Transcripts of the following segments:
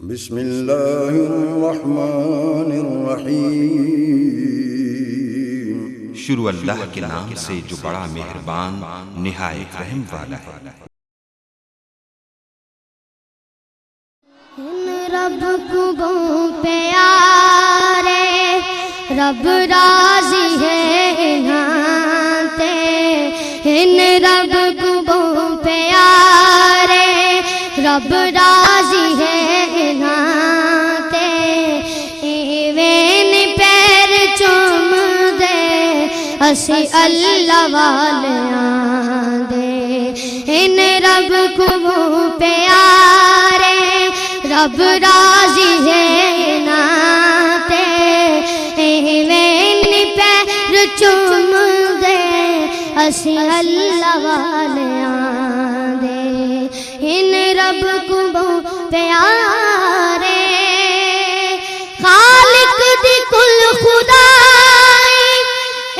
بسم اللہ الرحمن الرحیم۔ شروع اللہ کے نام سے جو بڑا مہربان نہایت رحم والا ہے۔ رب کو پیارے رب راضی ہے نانتے، ان رب کو پیارے رب راضی ہے نانتے، ایویں پیر چوم دے اسی اللہ والیاں دے، ان رب کو پیارے رب راضی ہے ناتے، ایویں پیر چوم دے اسی اللہ والیاں دے، ان رب کو پیارے خالق دی کل خدائی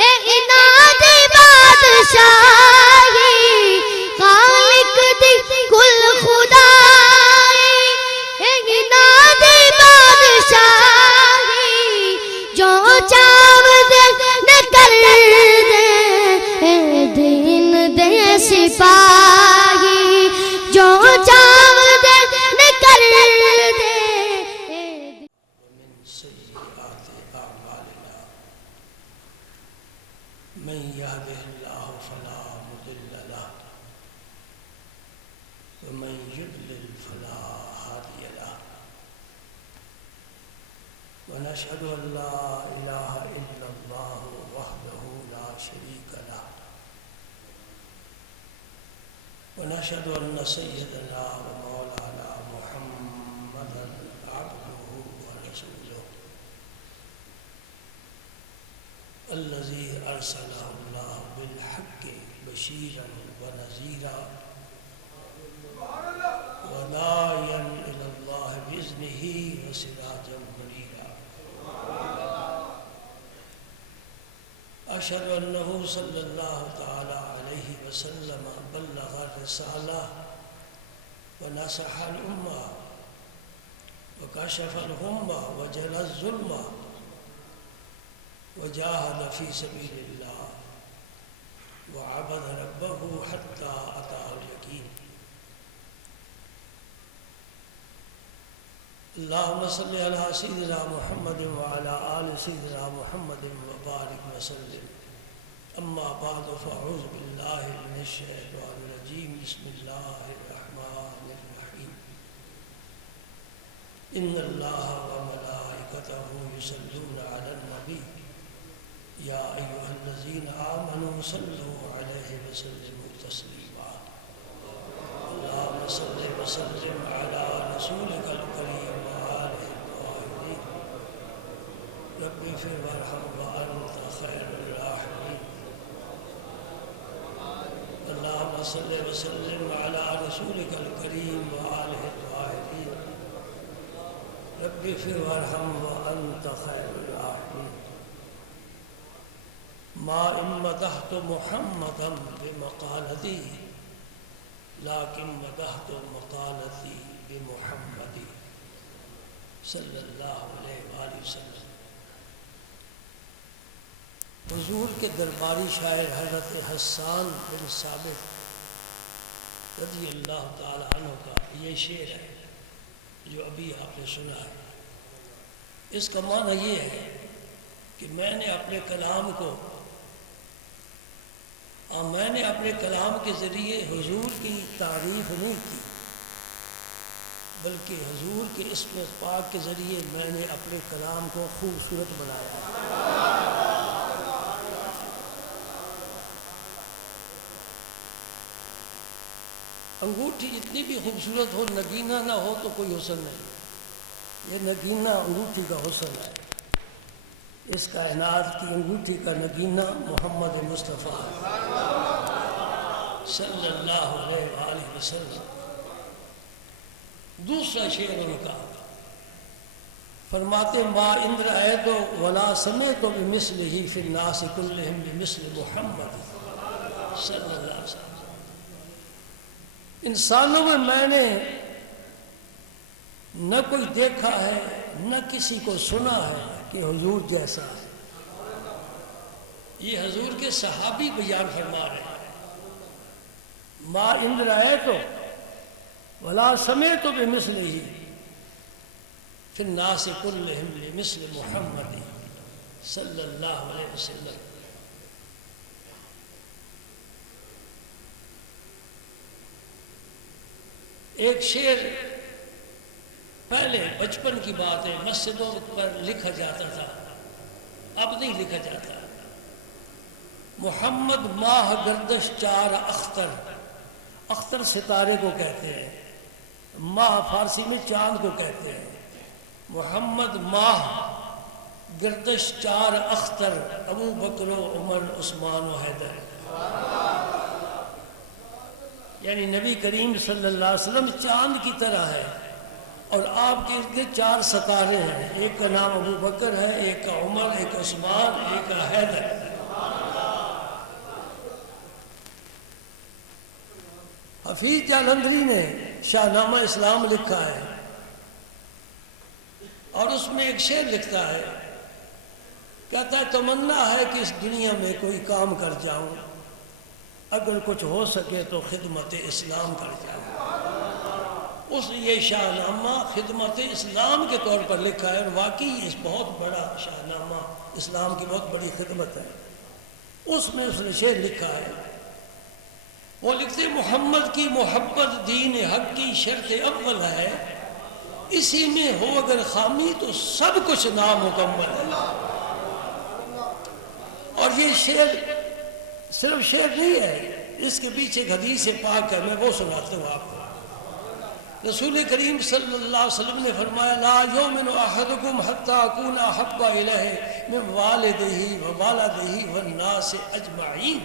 اے اناد بادشاہی، خالق دی کل خدائی جو چاو دے نہ کر دے دین دے سپاہی، جو چاو دے نہ کر دے۔ ومن سیئات اعمالنا من يهده الله فلا مضل له ومن يضلل فلا هادي له، ونشهد أن لا إله إلا الله وحده لا شريك له، ونشهد أن سيدنا ومولانا محمدا عبده ورسوله الذي أرسله الله بالحق بشيرا ونذيرا وداعيا إلى الله بإذنه وسراجا منيرا، أشهد أنه صلى الله تعالى عليه وسلم بلغ الرسالة ونصح الأمة وكشف الغمة وجلى الظلمة وجاهد في سبيل الله وعبد ربه حتى أتاه اليقين، اللهم صل على سيدنا محمد وعلى آل سيدنا محمد وبارك وسلم، أما بعد فأعوذ بالله من الشيطان الرجيم، بسم الله الرحمن الرحيم، إن الله وملائكته يصلون على النبي يا أيها الذين آمنوا صلوا عليه وسلموا تسليما، اللهم صل وسلم على رسولك الكريم وآله الطاهرين، رب اغفر وارحم وأنت خير الراحمين، اللهم صل وسلم على رسولك الكريم وآله الطاهرين، رب اغفر وارحم وأنت خير الراحمين، ما إن مدحت محمدا بمقالتي لكن مدحت مقالتي بمحمد صلی اللہ علیہ وآلہ وسلم۔ حضور کے درباری شاعر حضرت حسان بن ثابت رضی اللہ تعالی عنہ کا یہ شعر ہے جو ابھی آپ نے سنا ہے۔ اس کا معنی یہ ہے کہ میں نے اپنے کلام کے ذریعے حضور کی تعریف نہیں کی، بلکہ حضور کے اسم پاک کے ذریعے میں نے اپنے کلام کو خوبصورت بنایا۔ انگوٹھی جتنی بھی خوبصورت ہو، نگینہ نہ ہو تو کوئی حسن نہیں، یہ نگینہ انگوٹھی کا حسن ہے۔ اس کائنات کی انگوٹھی کا نگینہ محمد مصطفیٰ صلی اللہ علیہ وآلہ وسلم۔ دوسرا شعر ان کا فرماتے ما اندر آئے تو ولا سمے تو بمثلہ فی الناس کلہم بمثل محمد صلی اللہ علیہ وسلم۔ انسانوں میں نے نہ کوئی دیکھا ہے نہ کسی کو سنا ہے کہ حضور جیسا ہے۔ یہ حضور کے صحابی بیان فرما رہے ہیں، ما ان رأیت ولا سمعت بمثلہ فی الناس کلہم لمثل محمد صلی اللہ علیہ وسلم۔ ایک شعر پہلے بچپن کی بات ہے، مسجدوں پر لکھا جاتا تھا، اب نہیں لکھا جاتا۔ محمد ماہ گردش چار اختر، اختر ستارے کو کہتے ہیں، ماہ فارسی میں چاند کو کہتے ہیں۔ محمد ماہ گردش چار اختر، ابو بکر و عمر عثمان و حیدر، یعنی نبی کریم صلی اللہ علیہ وسلم چاند کی طرح ہے، اور آپ کے ارد گرد چار ستارے ہیں، ایک کا نام ابو بکر ہے، ایک کا عمر، ایک کا عثمان، ایک کا حیدر۔ حفیظ جالندھری نے شاہ نامہ اسلام لکھا ہے، اور اس میں ایک شعر لکھتا ہے، کہتا ہے تمنا ہے کہ اس دنیا میں کوئی کام کر جاؤں، اگر کچھ ہو سکے تو خدمت اسلام کر جاؤں۔ اس یہ شاہ نامہ خدمت اسلام کے طور پر لکھا ہے، اور واقعی اس بہت بڑا شاہ نامہ اسلام کی بہت بڑی خدمت ہے۔ اس میں اس نے شعر لکھا ہے، وہ لکھتے محمد کی محبت دین حق کی شرط اول ہے، اسی میں ہو اگر خامی تو سب کچھ نامکمل ہے۔ اور یہ شعر صرف شعر نہیں ہے، اس کے پیچھے ایک حدیث پاک ہے، میں وہ سناتا ہوں آپ کو۔ رسول کریم صلی اللہ علیہ وسلم نے فرمایا لا یؤمن احدکم حتی اکون احب الیہ من والدہ ووالدہ والناس اجمعین۔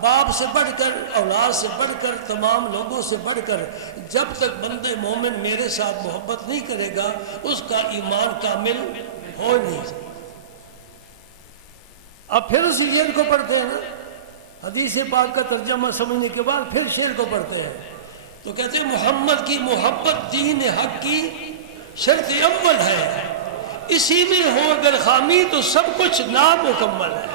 باپ سے بڑھ کر، اولاد سے بڑھ کر، تمام لوگوں سے بڑھ کر جب تک بندے مومن میرے ساتھ محبت نہیں کرے گا اس کا ایمان کامل ہو نہیں سکتا۔ اب پھر اسی شعر کو پڑھتے ہیں نا، حدیث پاک کا ترجمہ سمجھنے کے بعد پھر شعر کو پڑھتے ہیں، تو کہتے ہیں محمد کی محبت دین حق کی شرط اول ہے، اسی میں ہو اگر خامی تو سب کچھ نامکمل ہے۔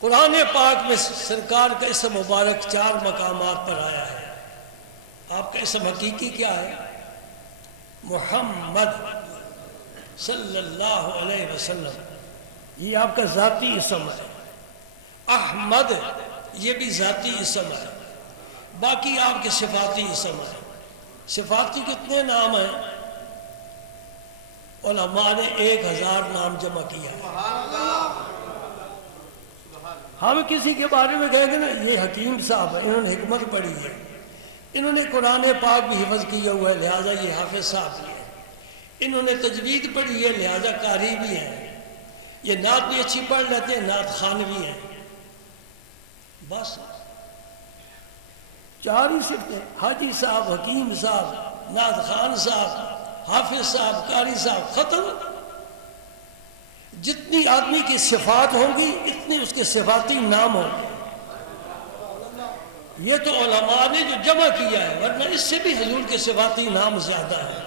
قرآن پاک میں سرکار کا اسم مبارک 4 مقامات پر آیا ہے۔ آپ کا اسم حقیقی کیا ہے؟ محمد صلی اللہ علیہ وسلم، یہ آپ کا ذاتی اسم ہے۔ احمد یہ بھی ذاتی اسم ہے، باقی آپ کے صفاتی اسم ہے۔ صفاتی کتنے نام ہیں؟ علماء نے 1000 نام جمع کیا ہے۔ ہم کسی کے بارے میں کہیں گے نا یہ حکیم صاحب ہے، انہوں نے حکمت پڑھی ہے، انہوں نے قرآن پاک بھی حفظ کیا ہوا ہے، لہٰذا یہ حافظ صاحب بھی ہے، انہوں نے تجوید پڑھی ہے، لہٰذا قاری بھی ہیں، یہ نعت بھی اچھی پڑھ لیتے ہیں، نعت خان بھی ہیں۔ بس 4 ہی صفتیں، حاجی صاحب، حکیم صاحب، نعت خان صاحب، حافظ صاحب، قاری صاحب، ختم۔ جتنی آدمی کی صفات ہوں گی اتنی اس کے صفاتی نام ہوں گے۔ یہ تو علماء نے جو جمع کیا ہے، ورنہ اس سے بھی حضور کے صفاتی نام زیادہ ہیں۔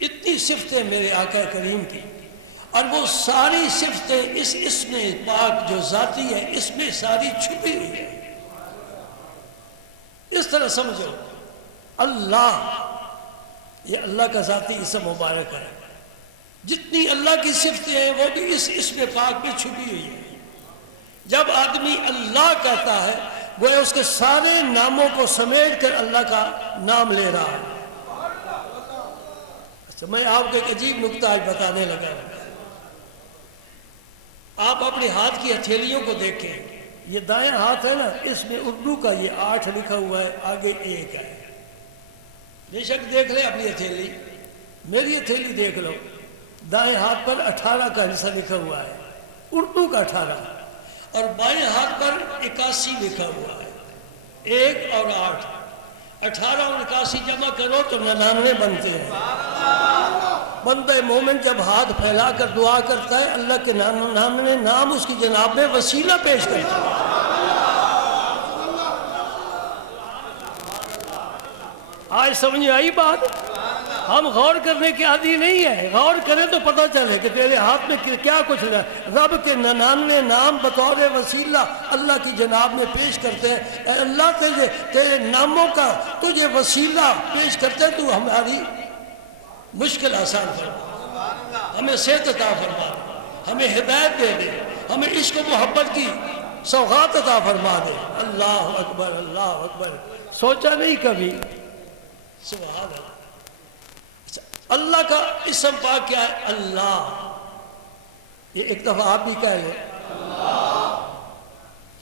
اتنی صفتیں میرے آقا کریم کی، اور وہ ساری صفتیں اس اسم پاک جو ذاتی ہے اس میں ساری چھپی ہوئی ہے۔ اس طرح سمجھو، اللہ یہ اللہ کا ذاتی اسم مبارک ہے، جتنی اللہ کی صفتیں ہیں وہ بھی اس اسم پاک میں چھپی ہوئی ہے۔ جب آدمی اللہ کہتا ہے وہ اس کے سارے ناموں کو سمیٹ کر اللہ کا نام لے رہا ہے۔ میں آپ کو ایک عجیب نکتہ آج بتانے لگا ہوں۔ آپ اپنے ہاتھ کی ہتھیلیوں کو دیکھیں، یہ دائیں ہاتھ ہے نا، اس میں اردو کا یہ 8 لکھا ہوا ہے، آگے 1 ہے۔ بے شک دیکھ لیں اپنی ہتھیلی، میری ہتھیلی دیکھ لو، دائیں ہاتھ پر 18 کا حصہ لکھا ہوا ہے، اردو کا 18، اور بائیں ہاتھ پر 81 لکھا ہوا ہے، 1 اور 8، 18 اور 81 جمع کرو تو 99 بنتے ہیں۔ بندہ مومن جب ہاتھ پھیلا کر دعا کرتا ہے اللہ کے نام اس کی جناب میں وسیلہ پیش کرتا ہے. آج سمجھ میں آئی بات؟ ہم غور کرنے کے عادی نہیں ہیں. غور کریں تو پتہ چلے کہ تیرے ہاتھ میں کیا کچھ ہے. رب کے 99 نام بطور وسیلہ اللہ کی جناب میں پیش کرتے ہیں. اے اللہ تیرے ناموں کا تجھے وسیلہ پیش کرتے ہیں. تو ہماری مشکل آسان فرما, ہمیں صحت عطا فرما, ہمیں ہدایت دے دے, ہمیں عشق و محبت کی سوغات عطا فرما دے. اللہ اکبر اللہ اکبر. سوچا نہیں کبھی؟ سبحان اللہ. اللہ کا اسم پاک کیا ہے؟ اللہ. یہ ایک دفعہ آپ بھی کہہ لیں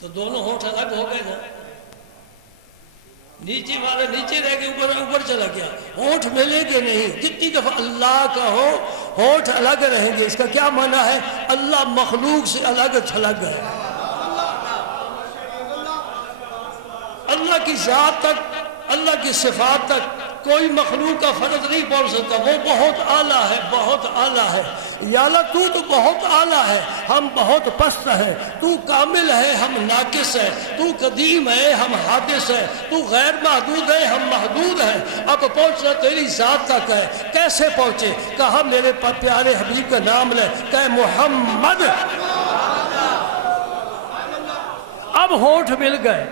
تو دونوں ہونٹ الگ ہو گئے نا. نیچے والا نیچے رہ گئے, اوپر چلا گیا. ہونٹ ملے گے نہیں. جتنی دفعہ اللہ کا ہو ہونٹ الگ رہیں گے. اس کا کیا معنی ہے؟ اللہ مخلوق سے الگ تھلگ ہے. اللہ کی ذات تک, اللہ کی صفات تک کوئی مخلوق کا فرض نہیں پہنچ سکتا. وہ بہت اعلیٰ ہے, بہت اعلیٰ ہے. یا اللہ تو بہت اعلیٰ ہے, ہم بہت پست ہیں. تو کامل ہے, ہم ناقص ہیں. تو قدیم ہے, ہم حادث ہیں. تو غیر محدود ہے, ہم محدود ہیں. اب پہنچنا تیری ذات تک ہے. کیسے پہنچے؟ کہا میرے پیارے حبیب کا نام لے, کہ محمد. اب ہونٹ مل گئے,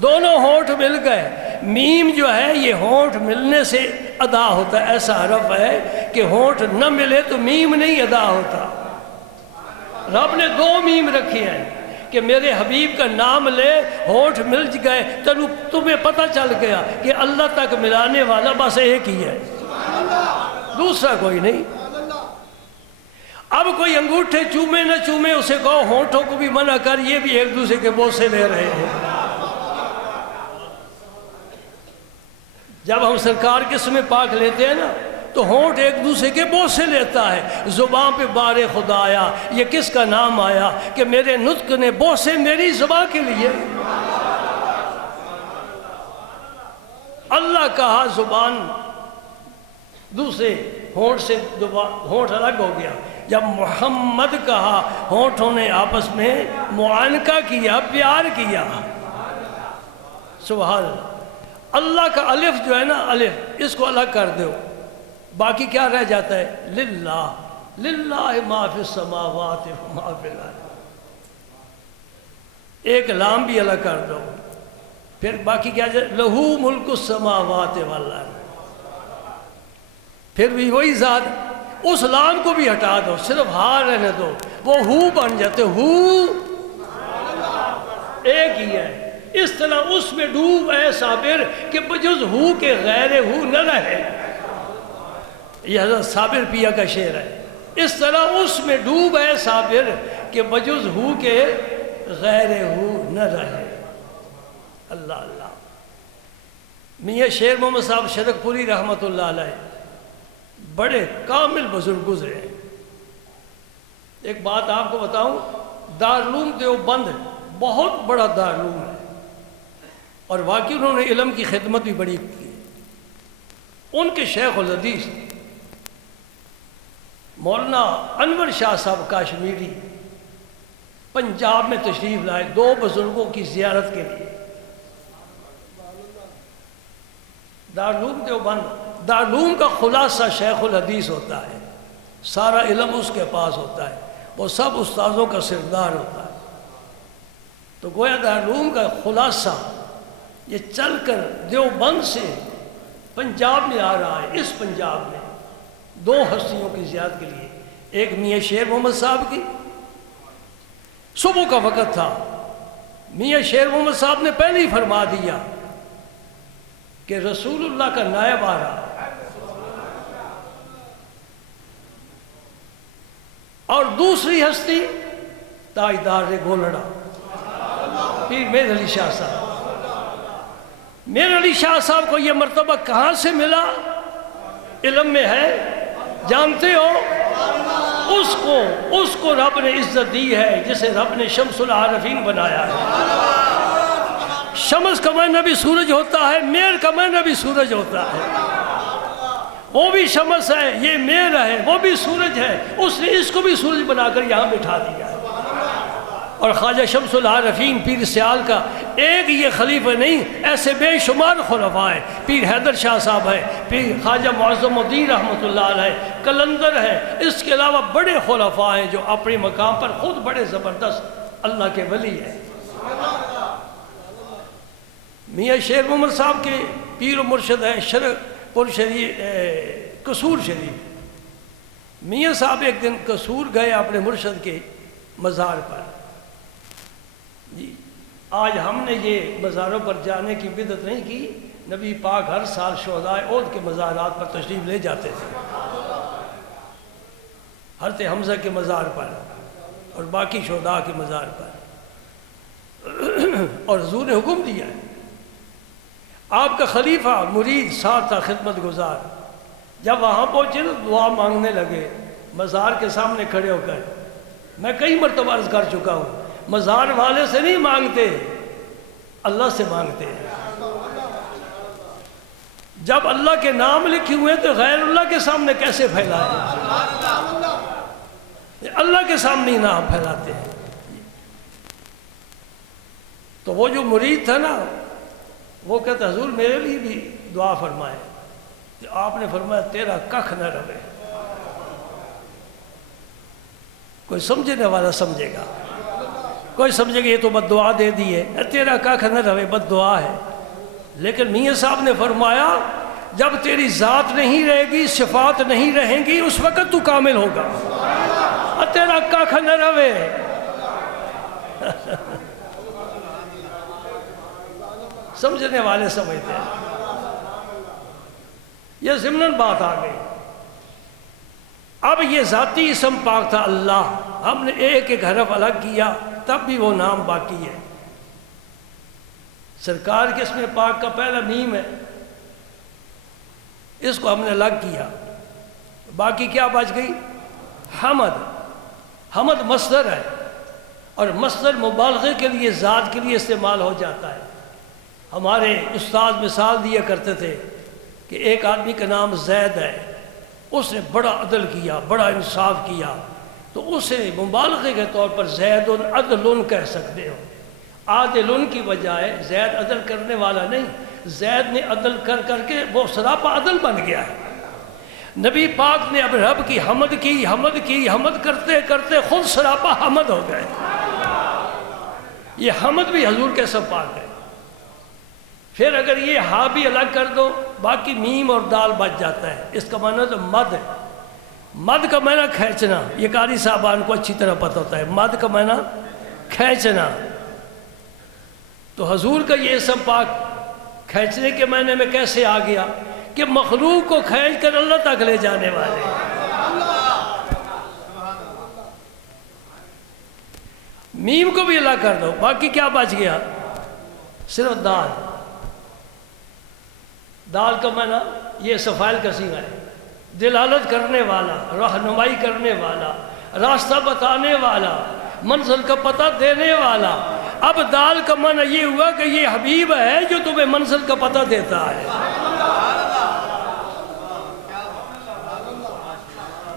دونوں ہونٹ مل گئے. میم جو ہے یہ ہونٹ ملنے سے ادا ہوتا ہے. ایسا حرف ہے کہ ہونٹ نہ ملے تو میم نہیں ادا ہوتا. رب نے 2 میم رکھی ہیں کہ میرے حبیب کا نام لے, ہونٹ مل گئے. تمہیں پتہ چل گیا کہ اللہ تک ملانے والا بس ایک ہی ہے, دوسرا کوئی نہیں. اب کوئی انگوٹھے چومے نہ چومے, اسے کہو ہونٹوں کو بھی منع کر, یہ بھی ایک دوسرے کے بوسے لے رہے ہیں. جب ہم سرکار کے اسم پاک لیتے ہیں نا تو ہونٹ ایک دوسرے کے بوسے لیتا ہے. زبان پہ بار خدا آیا, یہ کس کا نام آیا کہ میرے نطق نے بوسے میری زبان کے لیے. اللہ کہا زبان دوسرے ہونٹ سے ہونٹ الگ ہو گیا. جب محمد کہا ہونٹوں نے آپس میں معانقہ کیا, پیار کیا. سبحان اللہ. اللہ کا الف جو ہے نا, الف اس کو الگ کر دو, باقی کیا رہ جاتا ہے؟ للہ. للہ ما فی السماوات و ما فی الارض. ایک لام بھی الگ کر دو, پھر باقی کیا جائے؟ لہو ملک السماوات والارض. پھر بھی وہی ذات. اس لام کو بھی ہٹا دو, صرف ہاں رہنے دو, وہ ہو بن جاتے. ہو ایک ہی ہے. اس طرح اس میں ڈوب اے صابر کہ بجز ہو کے غیر ہو نہ رہے. یہ حضرت صابر پیا کا شعر ہے. اس طرح اس میں ڈوب اے صابر کہ بجز ہو کے غیر ہو نہ رہے. اللہ اللہ. میاں شیر محمد صاحب شرک پوری رحمۃ اللہ علیہ بڑے کامل بزرگ گزرے ہیں. ایک بات آپ کو بتاؤں, دارالعلوم دیوبند بہت بڑا دارالعلوم ہے, اور واقعی انہوں نے علم کی خدمت بھی بڑی کی. ان کے شیخ الحدیث مولانا انور شاہ صاحب کاشمیری پنجاب میں تشریف لائے 2 بزرگوں کی زیارت کے لیے. دارالعلوم دیوبند, دارالعلوم کا خلاصہ شیخ الحدیث ہوتا ہے, سارا علم اس کے پاس ہوتا ہے, وہ سب استاذوں کا سردار ہوتا ہے. تو گویا دارالعلوم کا خلاصہ یہ چل کر دیوبند سے پنجاب میں آ رہا ہے. اس پنجاب میں 2 ہستیوں کی زیارت کے لیے. ایک میاں شیر محمد صاحب کی, صبح کا وقت تھا. میاں شیر محمد صاحب نے پہلے ہی فرما دیا کہ رسول اللہ کا نائب آ رہا. اور دوسری ہستی تاجدار گولڑا پیر میر علی شاہ صاحب. میر علی شاہ صاحب کو یہ مرتبہ کہاں سے ملا علم میں ہے جانتے ہو؟ اس کو رب نے عزت دی ہے جسے رب نے شمس العارفین بنایا ہے. شمس کا معنی بھی سورج ہوتا ہے, میر کا معنی بھی سورج ہوتا ہے. وہ بھی شمس ہے، یہ میر ہے، وہ بھی سورج ہے، اس نے اس کو بھی سورج بنا کر یہاں بٹھا دیا ہے۔ اور خواجہ شمس العارفین پیر سیال کا ایک یہ خلیفہ نہیں، ایسے بے شمار خلفاء ہیں۔ پیر حیدر شاہ صاحب ہے، پیر خواجہ معظم الدین رحمۃ اللہ علیہ، کلندر ہے، اس کے علاوہ بڑے خلفاء ہیں جو اپنے مقام پر خود بڑے زبردست اللہ کے ولی ہیں۔ میاں شیر محمد صاحب کے پیر و مرشد ہے پور شریف، قصور شریف۔ میاں صاحب ایک دن قصور گئے اپنے مرشد کے مزار پر۔ جی آج ہم نے یہ مزاروں پر جانے کی بدعت نہیں کی، نبی پاک ہر سال شہدائے احد کے مزارات پر تشریف لے جاتے تھے، حضرت حمزہ کے مزار پر اور باقی شہداء کے مزار پر، اور حضور نے حکم دیا ہے۔ آپ کا خلیفہ مرید ساتھ تھا، خدمت گزار، جب وہاں پہنچے تو دعا مانگنے لگے مزار کے سامنے کھڑے ہو کر۔ میں کئی مرتبہ عرض کر چکا ہوں، مزار والے سے نہیں مانگتے، اللہ سے مانگتے ہیں۔ جب اللہ کے نام لکھے ہوئے تو غیر اللہ کے سامنے کیسے پھیلائے؟ اللہ کے سامنے ہی نام پھیلاتے ہیں۔ تو وہ جو مرید تھا نا، وہ کہتا حضور میرے لیے بھی دعا فرمائے۔ تو آپ نے فرمایا تیرا کخ نہ رہے۔ کوئی سمجھنے والا سمجھے گا، کوئی سمجھے گا یہ تو بد دعا دے دی ہے، تیرا کخ نہ رہے، بد دعا ہے۔ لیکن میاں صاحب نے فرمایا جب تیری ذات نہیں رہے گی، صفات نہیں رہیں گی، اس وقت تو کامل ہوگا، تیرا کخ نہ رہے۔ سمجھنے والے سمجھتے ہیں۔ یہ ضمناً بات آ گئی۔ اب یہ ذاتی اسم پاک تھا اللہ، ہم نے ایک ایک حرف الگ کیا تب بھی وہ نام باقی ہے۔ سرکار کے اسم پاک کا پہلا میم ہے، اس کو ہم نے الگ کیا، باقی کیا بچ گئی؟ حمد۔ حمد مصدر ہے، اور مصدر مبالغے کے لیے، ذات کے لیے استعمال ہو جاتا ہے۔ ہمارے استاد مثال دیا کرتے تھے کہ ایک آدمی کا نام زید ہے، اس نے بڑا عدل کیا، بڑا انصاف کیا، تو اسے مبالغے کے طور پر زید عدل کہہ سکتے ہو۔ عادل کی بجائے زید عدل کرنے والا نہیں، زید نے عدل کر کر کے وہ سراپا عدل بن گیا ہے۔ نبی پاک نے اب رب کی حمد کی، حمد کی، حمد کرتے کرتے خود سراپا حمد ہو گئے۔ یہ حمد بھی حضور کے اسم پاک ہے۔ پھر اگر یہ ہا بھی الگ کر دو، باقی میم اور دال بچ جاتا ہے۔ اس کا معنی تو مد ہے۔ مد کا معنی کھینچنا، یہ قاری صاحبان کو اچھی طرح پتہ ہوتا ہے، مد کا معنی کھینچنا۔ تو حضور کا یہ اسم پاک کھینچنے کے معنی میں کیسے آ گیا کہ مخلوق کو کھینچ کر اللہ تک لے جانے والے۔ میم کو بھی الگ کر دو، باقی کیا بچ گیا؟ صرف دال۔ دال کا معنی یہ صفائل کا صیغہ ہے، دلالت کرنے والا، رہنمائی کرنے والا، راستہ بتانے والا، منزل کا پتہ دینے والا۔ اب دال کا معنی یہ ہوا کہ یہ حبیب ہے جو تمہیں منزل کا پتہ دیتا ہے۔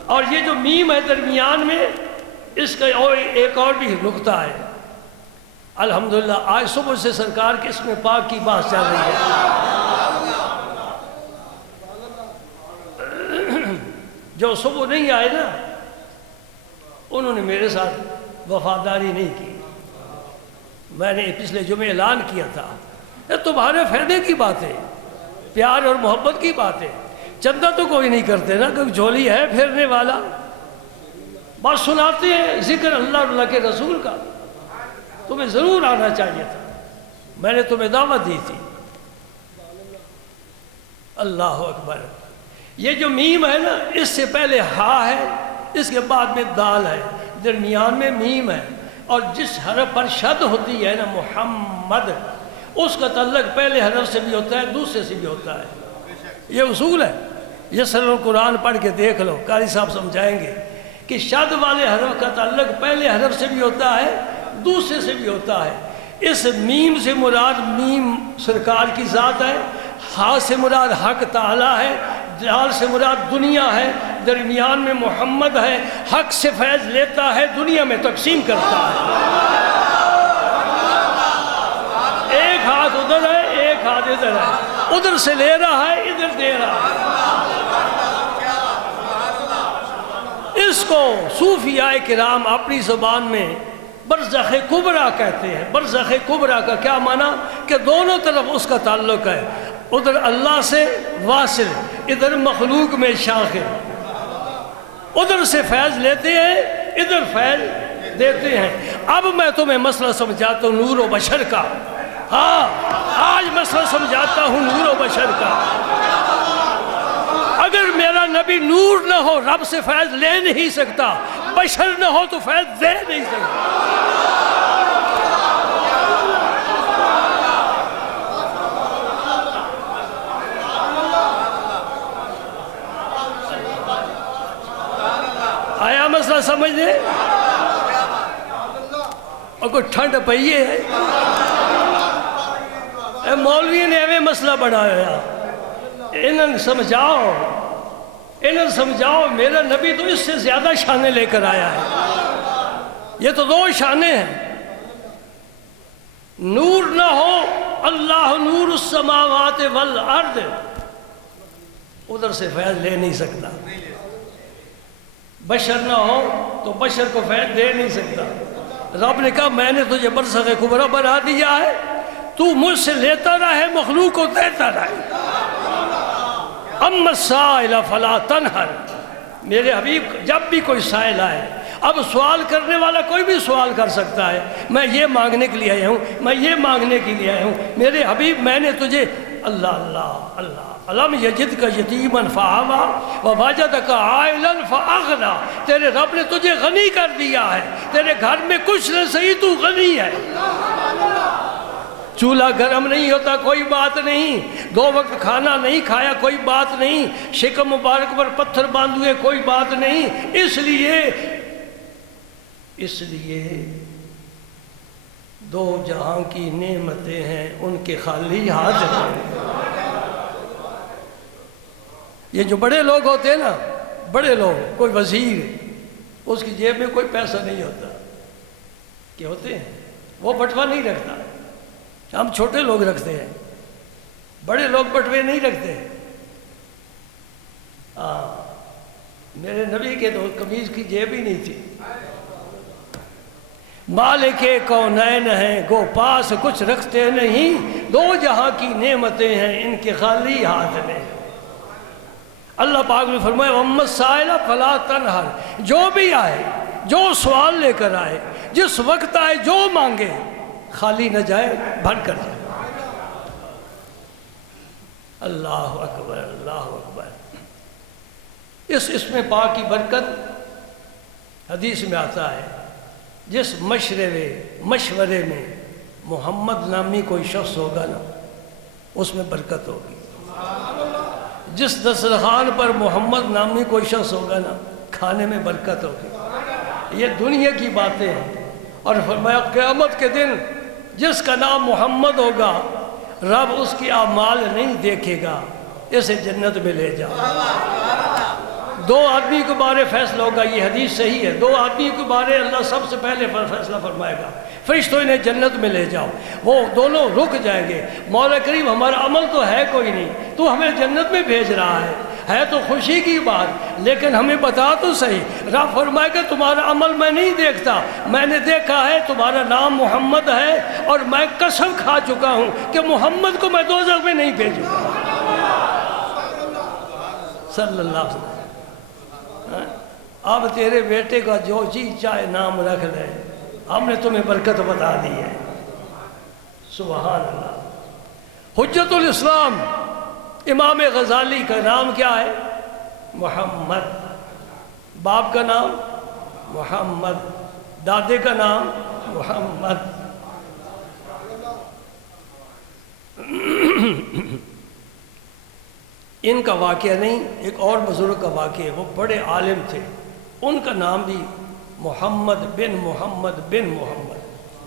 اور یہ جو میم ہے درمیان میں، اس کا ایک اور بھی نقطہ ہے۔ الحمدللہ آج صبح سے سرکار کے اسم پاک کی بات چل رہی ہے۔ جو صبح نہیں آئے نا، انہوں نے میرے ساتھ وفاداری نہیں کی۔ میں نے پچھلے جمعے اعلان کیا تھا، یہ تمہارے فائدے کی بات ہے، پیار اور محبت کی بات ہے۔ چندہ تو کوئی نہیں کرتے نا، کوئی جھولی ہے پھیرنے والا، بات سناتے ہیں ذکر اللہ اور اللہ کے رسول کا۔ تمہیں ضرور آنا چاہیے تھا، میں نے تمہیں دعوت دی تھی۔ اللہ اکبر۔ یہ جو میم ہے نا، اس سے پہلے ہا ہے، اس کے بعد میں دال ہے، درمیان میں میم ہے، اور جس حرف پر شد ہوتی ہے نا محمد، اس کا تعلق پہلے حرف سے بھی ہوتا ہے، دوسرے سے بھی ہوتا ہے۔ یہ اصول ہے، یہ سر قرآن پڑھ کے دیکھ لو، قاری صاحب سمجھائیں گے کہ شد والے حرف کا تعلق پہلے حرف سے بھی ہوتا ہے، دوسرے سے بھی ہوتا ہے۔ اس میم سے مراد میم سرکار کی ذات ہے، ہا سے مراد حق تعالی ہے، جلال سے مراد دنیا ہے، درمیان میں محمد ہے، حق سے فیض لیتا ہے، دنیا میں تقسیم کرتا ہے۔ ایک ہاتھ ادھر ہے، ایک ہاتھ ادھر ہے، ادھر سے لے رہا ہے، ادھر دے رہا ہے۔ اس کو صوفیاء کرام اپنی زبان میں برزخ کبریٰ کہتے ہیں۔ برزخ کبریٰ کا کیا معنی؟ کہ دونوں طرف اس کا تعلق ہے، ادھر اللہ سے واصل، ادھر مخلوق میں شاغل، ادھر سے فیض لیتے ہیں، ادھر فیض دیتے ہیں۔ اب میں تمہیں مسئلہ سمجھاتا ہوں نور و بشر کا۔ ہاں آج مسئلہ سمجھاتا ہوں نور و بشر کا۔ اگر میرا نبی نور نہ ہو رب سے فیض لے نہیں سکتا، بشر نہ ہو تو فیض دے نہیں سکتا۔ آیا مسئلہ سمجھنے؟ اور کوئی ٹھنڈ پئیے ہے؟ اے مولوی نے ہمیں مسئلہ بڑھایا، انہوں سمجھاؤ میرا نبی تو اس سے زیادہ شانیں لے کر آیا ہے۔ یہ تو 2 شانیں ہیں۔ نور نہ ہو، اللہ نور السماوات والارض، ادھر سے فیض لے نہیں سکتا۔ بشر نہ ہو تو بشر کو فیض دے نہیں سکتا۔ رب نے کہا میں نے تجھے برزخ کبریٰ بنا دیا ہے، تو مجھ سے لیتا رہے، مخلوق کو دیتا رہے۔ اما السائل فلا تنہر، میرے حبیب جب بھی کوئی سائل آئے، اب سوال کرنے والا کوئی بھی سوال کر سکتا ہے، میں یہ مانگنے کے لیے آیا ہوں، میں یہ مانگنے کے لیے آیا ہوں، میرے حبیب میں نے تجھے اللہ اللہ اللہ علم یجدک یتیما فآویٰ ووجدک عائلا فأغنیٰ، تیرے رب نے تجھے غنی کر دیا ہے، تیرے گھر میں کچھ نہ صحیح تو غنی ہے۔ چولہا گرم نہیں ہوتا کوئی بات نہیں، 2 وقت کھانا نہیں کھایا کوئی بات نہیں، شکم مبارک پر پتھر باندھے کوئی بات نہیں، اس لیے 2 جہاں کی نعمتیں ہیں ان کے خالی ہاتھ ہیں۔ یہ جو بڑے لوگ ہوتے ہیں نا، بڑے لوگ، کوئی وزیر، اس کی جیب میں کوئی پیسہ نہیں ہوتا، کیا ہوتے ہیں؟ وہ بٹوا نہیں رکھتا، ہم چھوٹے لوگ رکھتے ہیں، بڑے لوگ بٹوے نہیں رکھتے۔ میرے نبی کے تو قمیض کی جیب ہی نہیں تھی۔ مالک کونین ہیں گو پاس کچھ رکھتے نہیں، 2 جہاں کی نعمتیں ہیں ان کے خالی ہاتھ میں۔ اللہ پاک نے فرمایا وَأَمَّا السَّائِلَ فَلَا تَنْهَرْ، جو بھی آئے، جو سوال لے کر آئے، جس وقت آئے، جو مانگے، خالی نہ جائے، بھر کر جائے۔ اللہ اکبر، اللہ اکبر۔ اس اسم پاک کی برکت حدیث میں آتا ہے، جس مشورے میں محمد نامی کوئی شخص ہوگا نا، اس میں برکت ہوگی۔ جس دسترخوان پر محمد نامی کوئی شخص ہوگا نا، کھانے میں برکت ہوگی۔ یہ دنیا کی باتیں ہیں، اور فرمایا قیامت کے دن جس کا نام محمد ہوگا، رب اس کی اعمال نہیں دیکھے گا، اسے جنت میں لے جاؤ۔ 2 آدمی کے بارے فیصلہ ہوگا، یہ حدیث صحیح ہے، 2 آدمی کے بارے اللہ سب سے پہلے فیصلہ فرمائے گا، فرشتوں انہیں جنت میں لے جاؤ۔ وہ دونوں رک جائیں گے، مولا کریم ہمارا عمل تو ہے کوئی نہیں، تو ہمیں جنت میں بھیج رہا ہے تو خوشی کی بات، لیکن ہمیں بتا تو صحیح۔ رب فرمائے گا تمہارا عمل میں نہیں دیکھتا، میں نے دیکھا ہے تمہارا نام محمد ہے، اور میں قسم کھا چکا ہوں کہ محمد کو میں دوزخ میں نہیں بھیجوں گا۔ صلی اللہ علیہ وسلم۔ اب تیرے بیٹے کا جو چیز چاہے نام رکھ لے، ہم نے تمہیں برکت بتا دی ہے۔ سبحان اللہ۔ حجت الاسلام امام غزالی کا نام کیا ہے؟ محمد۔ باپ کا نام محمد، دادے کا نام محمد۔ ان کا واقعہ نہیں، ایک اور بزرگ کا واقعہ ہے، وہ بڑے عالم تھے، ان کا نام بھی محمد بن محمد بن محمد،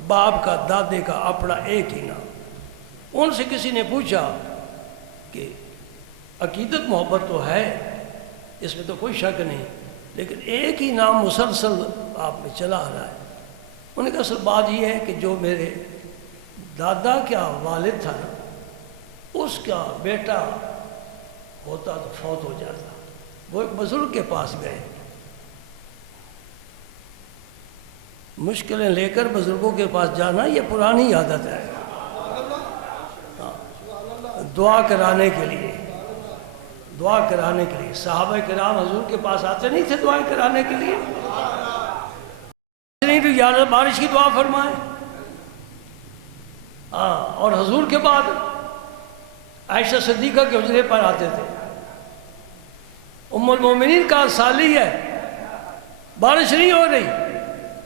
باپ کا دادے کا اپنا ایک ہی نام۔ ان سے کسی نے پوچھا کہ عقیدت محبت تو ہے، اس میں تو کوئی شک نہیں، لیکن ایک ہی نام مسلسل آپ میں چلا آ رہا ہے۔ ان کی اصل بات یہ ہے کہ جو میرے دادا کا والد تھا نا، اس کا بیٹا ہوتا تو فوت ہو جاتا، وہ ایک بزرگ کے پاس گئے، مشکلیں لے کر بزرگوں کے پاس جانا یہ پرانی عادت ہے، دعا کرانے کے لیے، دعا کرانے کے لیے۔ صحابہ کرام حضور کے پاس آتے نہیں تھے دعائیں کرانے کے لیے؟ نہیں تو یا اللہ بارش کی دعا فرمائے۔ ہاں، اور حضور کے بعد عائشہ صدیقہ کے حجرے پر آتے تھے، ام المومنین کا سالی ہے، بارش نہیں ہو رہی،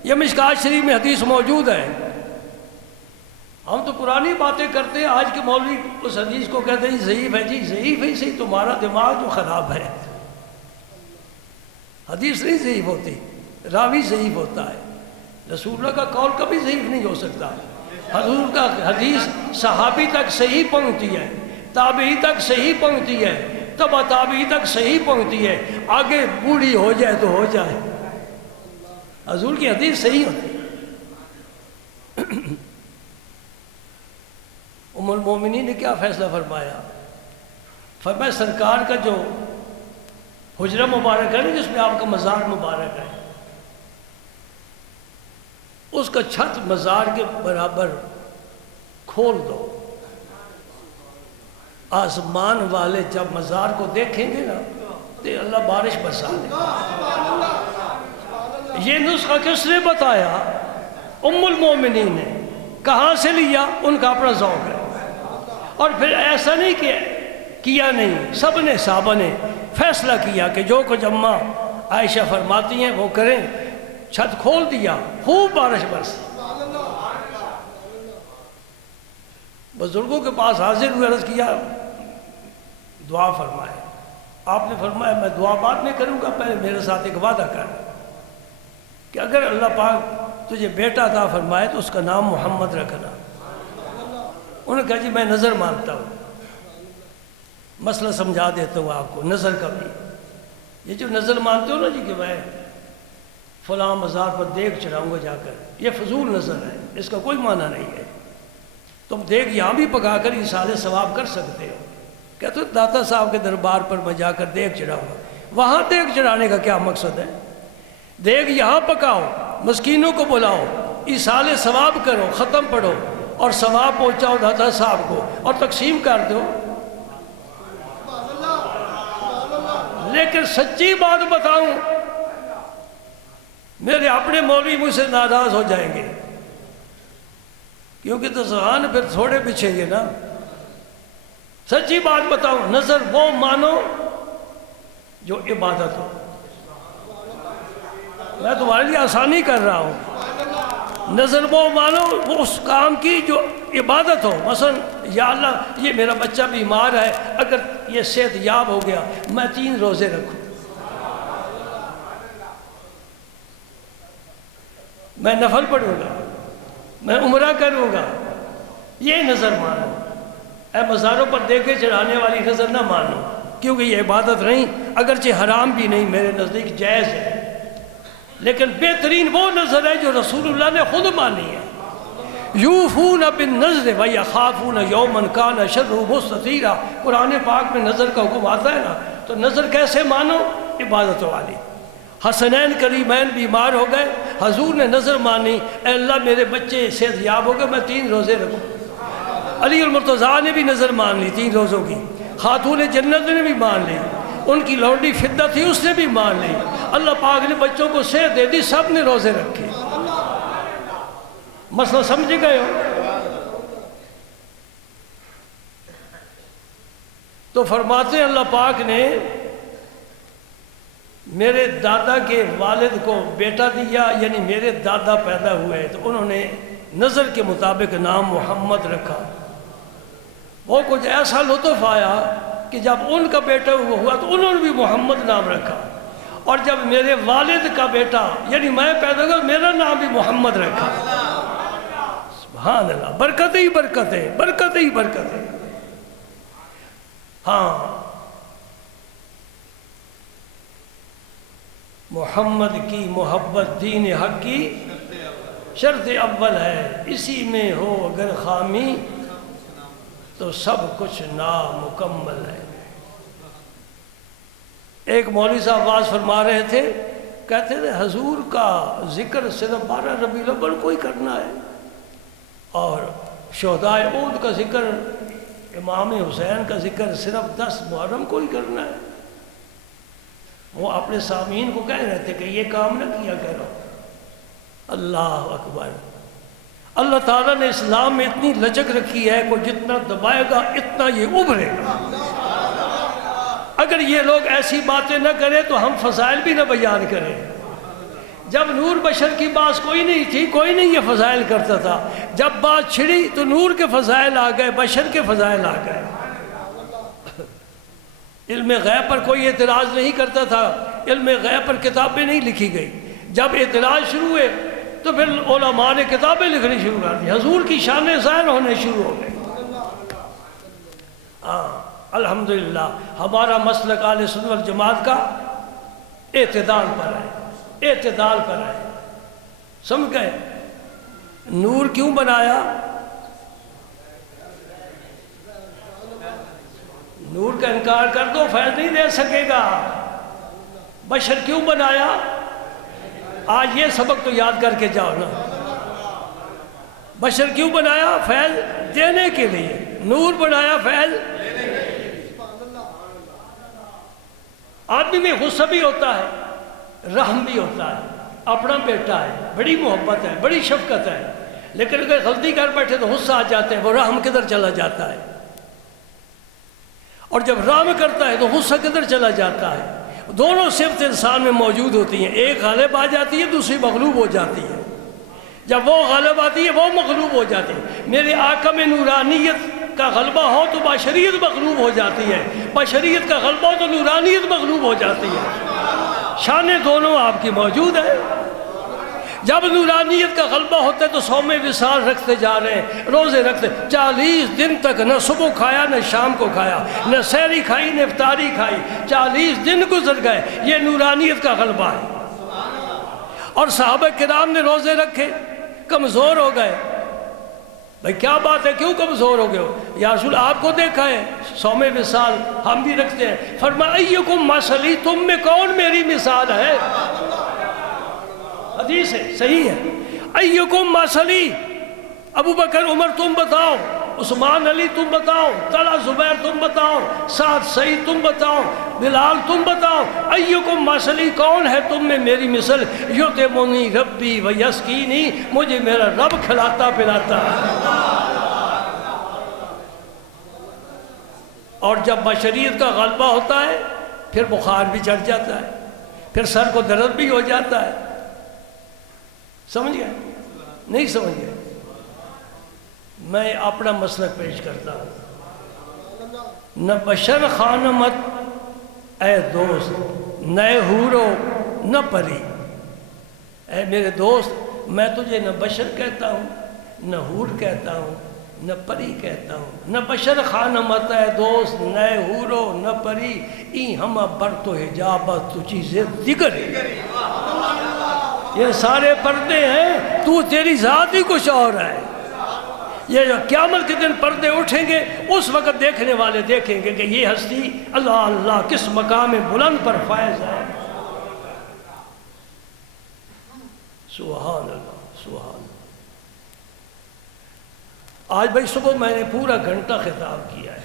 یہ مشکات شریف میں حدیث موجود ہے۔ ہم تو پرانی باتیں کرتے ہیں، آج کے مولوی اس حدیث کو کہتے ہیں ضعیف ہے، جی ضعیف ہے صحیح، تمہارا دماغ جو خراب ہے، حدیث نہیں ضعیف ہوتی، راوی ضعیف ہوتا ہے، رسول اللہ کا قول کبھی ضعیف نہیں ہو سکتا۔ حضور کا حدیث صحابی تک صحیح پہنچتی ہے، تابعی تک صحیح پہنچتی ہے، تبع تابعی تک صحیح پہنچتی ہے، آگے بوڑھی ہو جائے تو ہو جائے، حضور کی حدیث صحیح ہوتی ہے۔ ام المومنین نے کیا فیصلہ فرمایا؟ فرمایا سرکار کا جو حجرہ مبارک ہے نا، جس میں آپ کا مزار مبارک ہے، اس کا چھت مزار کے برابر کھول دو، آسمان والے جب مزار کو دیکھیں گے نا تو اللہ بارش برسا دے گا۔ یہ نسخہ کس نے بتایا؟ ام المومنین نے۔ کہاں سے لیا؟ ان کا اپنا ذوق ہے، اور پھر ایسا نہیں کیا نہیں، سب نے صحابہ نے فیصلہ کیا کہ جو کچھ اماں عائشہ فرماتی ہیں وہ کریں، چھت کھول دیا، خوب بارش برسی۔ بزرگوں کے پاس حاضر ہوئے، عرض کیا دعا فرمائے۔ آپ نے فرمایا میں دعا بعد میں کروں گا، پہلے میرے ساتھ ایک وعدہ کر کہ اگر اللہ پاک تجھے بیٹا عطا فرمائے تو اس کا نام محمد رکھنا۔ انہوں نے کہا جی میں نظر مانتا ہوں، مسئلہ سمجھا دیتا ہوں آپ کو نظر کا بھی۔ یہ جو نظر مانتے ہو نا جی کہ میں فلاں مزار پر دیگ چڑھاؤں گا جا کر، یہ فضول نظر ہے، اس کا کوئی معنی نہیں ہے۔ تم دیگ یہاں بھی پکا کر ایصال ثواب کر سکتے ہو۔ کہتے ہو داتا صاحب کے دربار پر میں جا کر دیگ چڑھاؤں گا، وہاں دیگ چڑھانے کا کیا مقصد ہے؟ دیگ یہاں پکاؤ، مسکینوں کو بلاؤ، ایصال ثواب کرو، ختم پڑھو اور ثواب پہنچاؤ داتا صاحب کو اور تقسیم کر دو۔ لیکن سچی بات بتاؤں، میرے اپنے مولوی مجھ سے ناراض ہو جائیں گے، کیونکہ دسترخوان پھر تھوڑے بچھیں گے نا۔ سچی بات بتاؤں، نظر وہ مانو جو عبادت ہو۔ میں تمہارے لیے آسانی کر رہا ہوں، نظر وہ مانو وہ اس کام کی جو عبادت ہو۔ مثلا یا اللہ یہ میرا بچہ بیمار ہے، اگر یہ صحت یاب ہو گیا میں 3 روزے رکھوں، میں نفل پڑھوں گا، میں عمرہ کروں گا، یہ نظر مانو۔ اے مزاروں پر دیکھے چڑھانے والی نظر نہ مانو، کیونکہ یہ عبادت نہیں، اگرچہ حرام بھی نہیں، میرے نزدیک جائز ہے، لیکن بہترین وہ نظر ہے جو رسول اللہ نے خود مانی ہے۔ یوفون بالنذر ویخافون یوما کان شرہ مستطیرا، قرآن پاک میں نظر کا حکم آتا ہے نا، تو نظر کیسے مانو؟ عبادت والی۔ حسنین کریمین بیمار ہو گئے، حضور نے نظر مانی، اے اللہ میرے بچے صحت یاب ہو گئے، میں 3 روزے رکھوں۔ علی المرتضیٰ نے بھی نظر مان لی 3 روزوں کی، خاتون جنت نے بھی مان لی، ان کی لونڈی فدہ تھی اس نے بھی مان لی، اللہ پاک نے بچوں کو صحت دے دی، سب نے روزے رکھے۔ مسئلہ سمجھ گئے ہو؟ تو فرماتے ہیں اللہ پاک نے میرے دادا کے والد کو بیٹا دیا، یعنی میرے دادا پیدا ہوئے تو انہوں نے نظر کے مطابق نام محمد رکھا۔ وہ کچھ ایسا لطف آیا کہ جب ان کا بیٹا ہوا تو انہوں نے بھی محمد نام رکھا، اور جب میرے والد کا بیٹا یعنی میں پیدا ہوا میرا نام بھی محمد رکھا۔ سبحان اللہ، برکت ہی برکت ہے، برکت ہی برکت ہے۔ ہاں محمد کی محبت دین حق کی شرط اول ہے، اسی میں ہو اگر خامی تو سب کچھ نامکمل ہے۔ ایک مولوی صاحب واعظ فرما رہے تھے، کہتے تھے حضور کا ذکر صرف 12 ربیع الاول کو ہی کرنا ہے، اور شہدائے احد کا ذکر، امام حسین کا ذکر صرف 10 محرم کو ہی کرنا ہے۔ وہ اپنے سامعین کو کہہ رہے تھے کہ یہ کام نہ کیا کرو۔ اللہ اکبر! اللہ تعالیٰ نے اسلام میں اتنی لچک رکھی ہے کہ جتنا دبائے گا اتنا یہ ابھرے گا۔ اگر یہ لوگ ایسی باتیں نہ کریں تو ہم فضائل بھی نہ بیان کریں۔ جب نور بشر کی بات کوئی نہیں تھی، کوئی نہیں یہ فضائل کرتا تھا، جب بات چھڑی تو نور کے فضائل آ گئے، بشر کے فضائل آ گئے۔ علم غیب پر کوئی اعتراض نہیں کرتا تھا، علم غیب پر کتابیں نہیں لکھی گئی۔ جب اعتراض شروع ہوئے تو پھر علماء نے کتابیں لکھنی شروع کر دی، حضور کی شانیں ظاہر ہونے شروع ہو گئی۔ الحمدللہ ہمارا مسلک اہل سنت والجماعت کا اعتدال پر ہے، اعتدال پر ہے۔ سمجھ گئے؟ نور کیوں بنایا؟ نور کا انکار کر دو فیض نہیں دے سکے گا۔ بشر کیوں بنایا؟ آج یہ سبق تو یاد کر کے جاؤ نا۔ بشر کیوں بنایا؟ فیض دینے کے لیے۔ نور بنایا فیض۔ آدمی میں غصہ بھی ہوتا ہے، رحم بھی ہوتا ہے، اپنا بیٹا ہے، بڑی محبت ہے، بڑی شفقت ہے، لیکن اگر غلطی کر بیٹھے تو غصہ آ جاتے ہیں، وہ رحم کدھر چلا جاتا ہے؟ اور جب رحم کرتا ہے تو غصہ کدھر چلا جاتا ہے؟ دونوں صفت انسان میں موجود ہوتی ہیں، ایک غالب آ جاتی ہے، دوسری مغلوب ہو جاتی ہے۔ جب وہ غالب آتی ہے وہ مغلوب ہو جاتی ہے۔ میرے آقا میں نورانیت کا غلبہ ہو تو بشریت مغلوب ہو جاتی ہے، بشریت کا غلبہ ہو تو نورانیت مغلوب ہو جاتی ہے۔ شانیں دونوں آپ کی موجود ہیں۔ جب نورانیت کا غلبہ ہوتا ہے تو صوم وصال رکھتے جا رہے ہیں، روزے رکھتے، 40 دن تک نہ صبح کھایا نہ شام کو کھایا، نہ سحری کھائی نہ افطاری کھائی، 40 دن گزر گئے۔ یہ نورانیت کا غلبہ ہے۔ اور صحابہ کرام نے روزے رکھے، کمزور ہو گئے۔ بھئی کیا بات ہے، کیوں کمزور ہو گئے ہو؟ یا رسول آپ کو دیکھا ہے صوم وصال ہم بھی رکھتے ہیں۔ فرمایا ایکم مثلی، تم میں کون میری مثال ہے؟ حدیث ہے، صحیح ہے۔ ایکم مثلی، ابو بکر عمر تم بتاؤ، عثمان علی تم بتاؤ، طلحہ زبیر تم بتاؤ، سعد سعید تم بتاؤ، بلال تم بتاؤ، ایکم مثلی، کون ہے تم میں میری مثل؟ یطعمنی ربی و یسقینی، مجھے میرا رب کھلاتا پلاتا ہے۔ اور جب بشریت کا غلبہ ہوتا ہے پھر بخار بھی چڑھ جاتا ہے، پھر سر کو درد بھی ہو جاتا ہے۔ سمجھ گئے؟ نہیں سمجھ گئے؟ میں اپنا مسلک پیش کرتا ہوں۔ نہ بشر خانمت اے دوست، نہ حورو نہ پری۔ اے میرے دوست، میں تجھے نہ بشر کہتا ہوں، نہ حور کہتا ہوں، نہ پری کہتا ہوں۔ نہ بشر خانمت اے دوست، نہ حورو نہ پری، این ہمہ بر تو حجابت تو چیزیں دیگر ہے۔ یہ سارے پردے ہیں، تو تیری ذات ہی کچھ اور ہے۔ یہ جو قیامت کے دن پردے اٹھیں گے اس وقت دیکھنے والے دیکھیں گے کہ یہ ہستی اللہ اللہ کس مقام بلند پر فائز ہے۔ سبحان اللہ، سبحان اللہ۔ آج بھائی صبح میں نے پورا گھنٹہ خطاب کیا ہے،